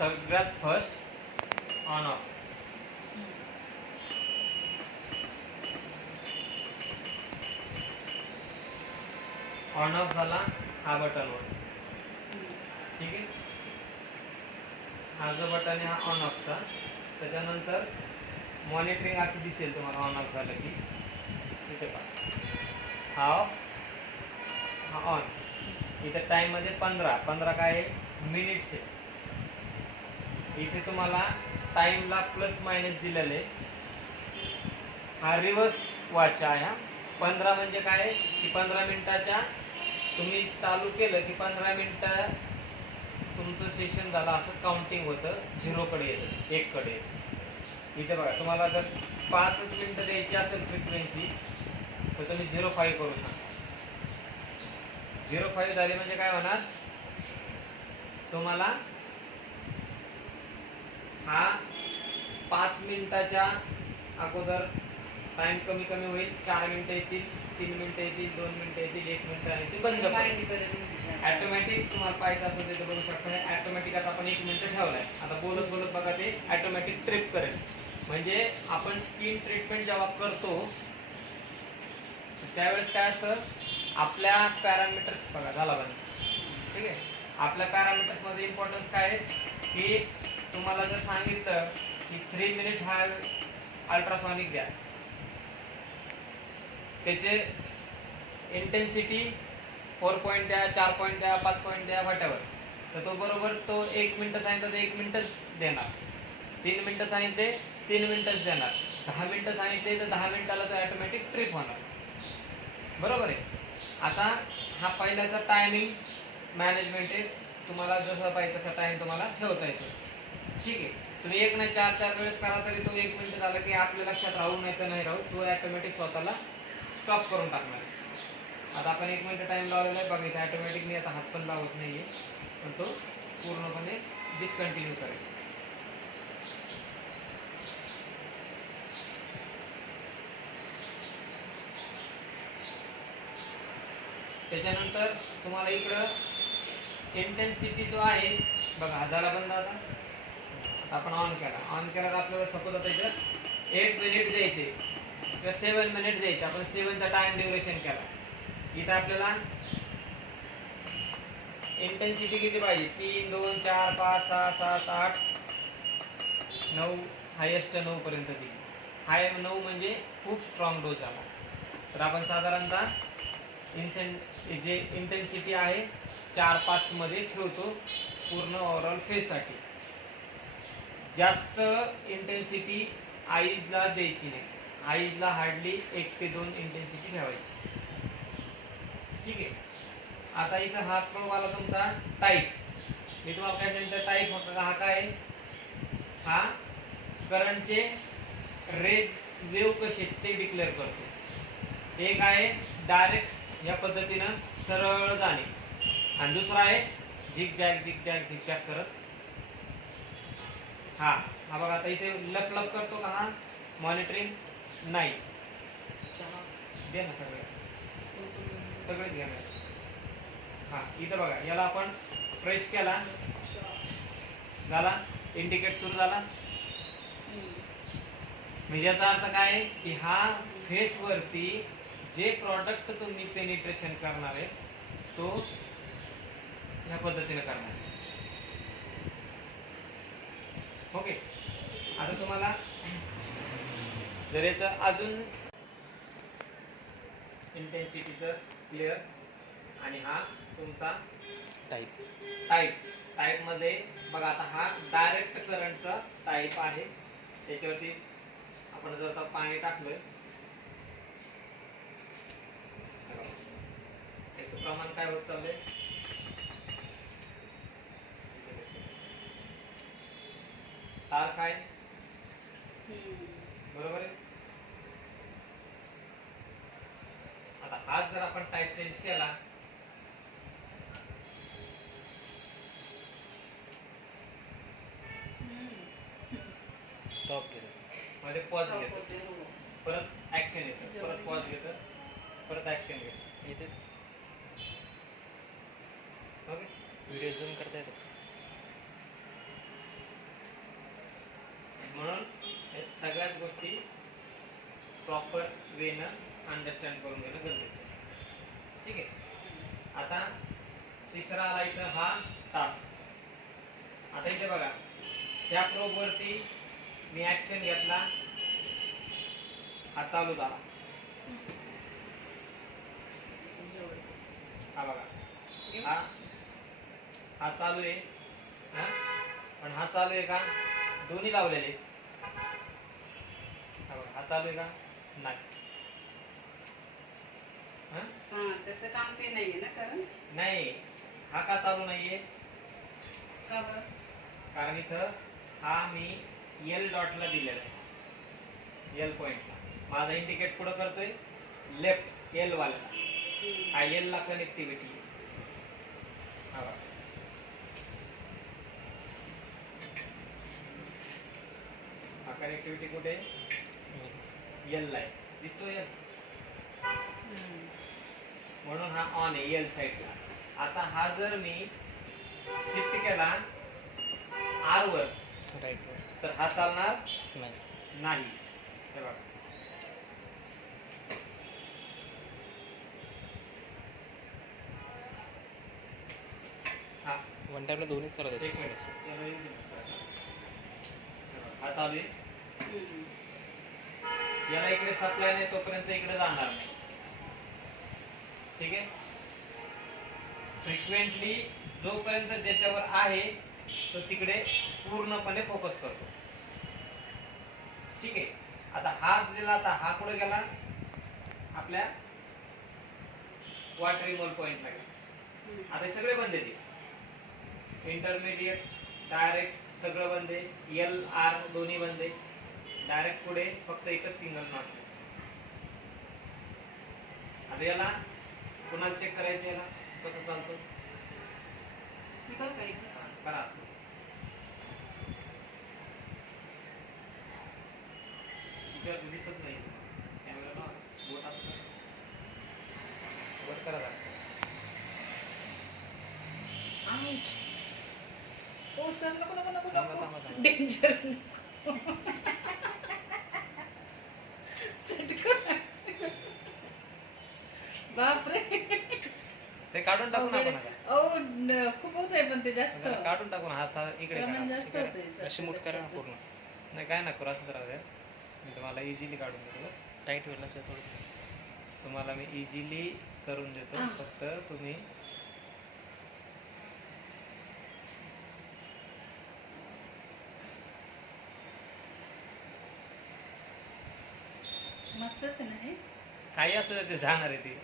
सगळ्यात first on off on off झाला हा बटनवर ठीक आहे? हा जो बटन आहे हा ऑन ऑफचा त्याच्यानंतर मॉनिटरिंग असं दिसेल तुम्हाला ऑन ऑफ झालं की. इथे पहा. हा ऑफ हा ऑन इथं टाईममध्ये पंधरा. पंधरा काय? आहे मिनिट्स आहे. इथे तुम्हाला टाइमला प्लस मायनस दिलेले. हा रिव्हर्स वॉच आहे हा. पंधरा म्हणजे काय? की पंधरा मिनिटाच्या तुम्ही चालू केलं की पंधरा मिनटं तुमचं सेशन झालं असं काउंटिंग होतं. झिरोकडे येतं एककडे येतं. इथे बघा तुम्हाला जर पाचच मिनिटं द्यायची असेल फ्रिक्वेन्सी तर तुम्ही झिरो फाईव्ह करू शकता. झिरो फाईव्ह झाले म्हणजे काय होणार? तुम्हाला हा पाच मिनिटाच्या अगोदर टाइम कमी कमी होईल. चार मिनिटं येतील तीन मिनिटं येतील दोन मिनिटं येतील एक मिनिटं येतील बंद ऑटोमॅटिक तुम्हाला पाहिजे असेल ते बघू शकता. ऑटोमॅटिक आता आपण एक मिनिट ठेवलाय. आता बोलत बोलत बघा ते ऑटोमॅटिक ट्रिप करेल. म्हणजे आपण स्किन ट्रीटमेंट जेव्हा करतो त्यावेळेस काय असतं? आपल्या पॅरामीटर बघा झाला बंद. ठीक आहे? आपल्या पॅरामीटर्समध्ये इम्पॉर्टन्स काय आहे? की तुम्हाला जर सांगितलं की थ्री मिनिट हा अल्ट्रासॉनिक द्या. त्याचे इंटेन्सिटी फोर पॉईंट द्या चार पॉईंट द्या पाच पॉईंट द्या वाट्यावर तर तो बरोबर तो एक मिनटं सांगितलं तर एक मिनटंच देणार. तीन मिनटं सांगितले तीन मिनिटच देणार. दहा मिनटं सांगितले तर दहा मिनिटाला तो ॲटोमॅटिक ट्रिप होणार. बरोबर आहे? आता हा पहिल्याचा टायमिंग मॅनेजमेंट आहे. तुम्हाला जसं पाहिजे तसा टाइम तुम्हाला ठेवता येतो. ठीक आहे? तुम्ही एक नाही चार चार वेळेस करा तरी तो एक मिनिट झाला की आपल्या लक्षात राहू नाही तर नाही राहू. तो ऑटोमॅटिक स्वतःला स्टॉप करून टाकणार. आता आपण एक मिनिट टाइम लावलेला आहे. बघा इथे ऑटोमॅटिक मी आता हात पण लावत नाहीये. पण तो पूर्णपणे डिस्कंटिन्यू करेल. त्याच्यानंतर तुम्हाला इकडं इंटेन्सिटी जो आहे बघा हजारा बंद आता. आपण ऑन केला ऑन केला तर आपल्याला सपोज आता इथं एट मिनिट द्यायचे. किंवा सेवन मिनिट द्यायचे. आपण सेवनचा टाइम ड्युरेशन केला इथं आपल्याला इंटेन्सिटी किती पाहिजे? तीन दोन चार पाच सहा सात आठ नऊ हायेस्ट नऊ पर्यंत दिली. हाय नऊ म्हणजे खूप स्ट्रॉंग डोस आला. तर आपण साधारणतः इन्सेंट जे इंटेन्सिटी आहे चार पाच मध्ये ठेवतो पूर्ण ओव्हरऑल फेससाठी जास्त इंटेन्सिटी आईजला द्यायची नाही. आईजला हार्डली एक ते दोन इंटेन्सिटी ठेवायची. ठीक आहे? आता इथं हा प्रोब आला तुमचा टाईप मी तुम्हाला काय सांगितलं टाईप होता हा काय आहे? हा करंटचे रेज वेव कसे ते डिक्लेअर करतो. एक आहे? डायरेक्ट या पद्धतीनं सरळ जाणे. आणि दुसरा आहे zigzag zigzag zigzag करत हा हा बघा आता इथे लप लप करतो का हा? मॉनिटरिंग नाही. दे ना सगळे. सगळेच घ्या ना. हा इथं बघा याला आपण प्रेस केला. झाला? इंडिकेट सुरू झाला? म्हणजे याचा अर्थ काय आहे? की हा फेस वरती जे प्रॉडक्ट तुम्ही पेनिट्रेशन करणार आहे तो ह्या पद्धतीने करणार आहे. ओके. आता तुम्हाला जर याचं अजून इंटेन्सिटीचं क्लिअर आणि हा तुमचा टाईप टाईप टाईपमध्ये बघा आता हा डायरेक्ट करंटचा टाईप आहे. त्याच्यावरती आपण जर आता पाणी टाकलं त्याचं प्रमाण काय होत चाललंय? सारखं आहे बरोबर आहे? आता हाच जर आपण टाईप चेंज केला स्टॉप केलं. मध्ये पॉज घेतो. परत ऍक्शन येतं. परत पॉज घेतं. परत ऍक्शन घेतं. इथे ओके व्हिडिओ झूम करता येतो. प्रॉपर वेनं अंडरस्टँड करून घेणं गरजेचं आहे. ठीक आहे? आता तिसरा आला इथं हा टास्क आता इथे बघा. त्या प्रोबवरती मी ऍक्शन घेतला. हा चालू झाला. हा बघा. हा. हा चालू आहे. हा? पण हा चालू आहे का? दोन्ही लावलेले. हा बघा. हा चालू आहे का? नाही. त्याचं काम ते नाहीये ना कारण? नाही हा का चालू नाहीये? का बरं? कारण इथं हा मी एल डॉटला दिलेला आहे. एल पॉइंटला माझा इंडिकेट पुढं करतोय लेफ्ट एल हम्म. हा एल ला कनेक्टिव्हिटी हा कनेक्टिव्हिटी कुठे एल ला आहे दिसतो एल. म्हणून हा ऑन आहे एल साईडचा आता हा जर मी शिफ्ट केला आर वर राईट तर हा चालणार नाही. नाही. हे बघा. हा. वन टाइमला दोन्ही सरळ याला. हे चालू आहे. याला इकडे सप्लाय नाही तोपर्यंत इकडे जाणार नाही. ठीक आहे? फ्रिक्वेंटली जोपर्यंत ज्याच्यावर आहे तो तिकडे पूर्णपणे फोकस करतो. ठीक आहे? आता हा दिला आता हा कुठे गेला. आपल्या वॉटर रिमोल पॉइंटला गेला. हम्म. आता हे सगळे बंद आहेत. इंटरमिडिएट डायरेक्ट सगळं बंद आहे. एल आर दोन्ही बंद आहे. डायरेक्ट पुढे फक्त एकच सिंगल नॉट आता याला पुन्हा चेक करायचं याला? कसं चालतं? करू. दिसत नाही. कॅमेरा बोट असतो. बोट करा. Ouch. ओ सर नको नको नको. डेंजर काढून टाकून आपण आता. ओ न- खूप होत आहे पण ते जास्त काढून टाकून हात हा इकडे प्रमाण करा. जास्त इकडे. होतंय सर अशी मूठ करा ना पूर्ण नाही काय नको असंच राहू द्या मी तुम्हाला इझिली काढून देतो. टाईट होईल ना सर थोडं तुम्हाला मी इझिली करून देतो आह. फक्त तुम्ही मस्तच आहे ना हे काही असू द्या ते जाणार आहे ते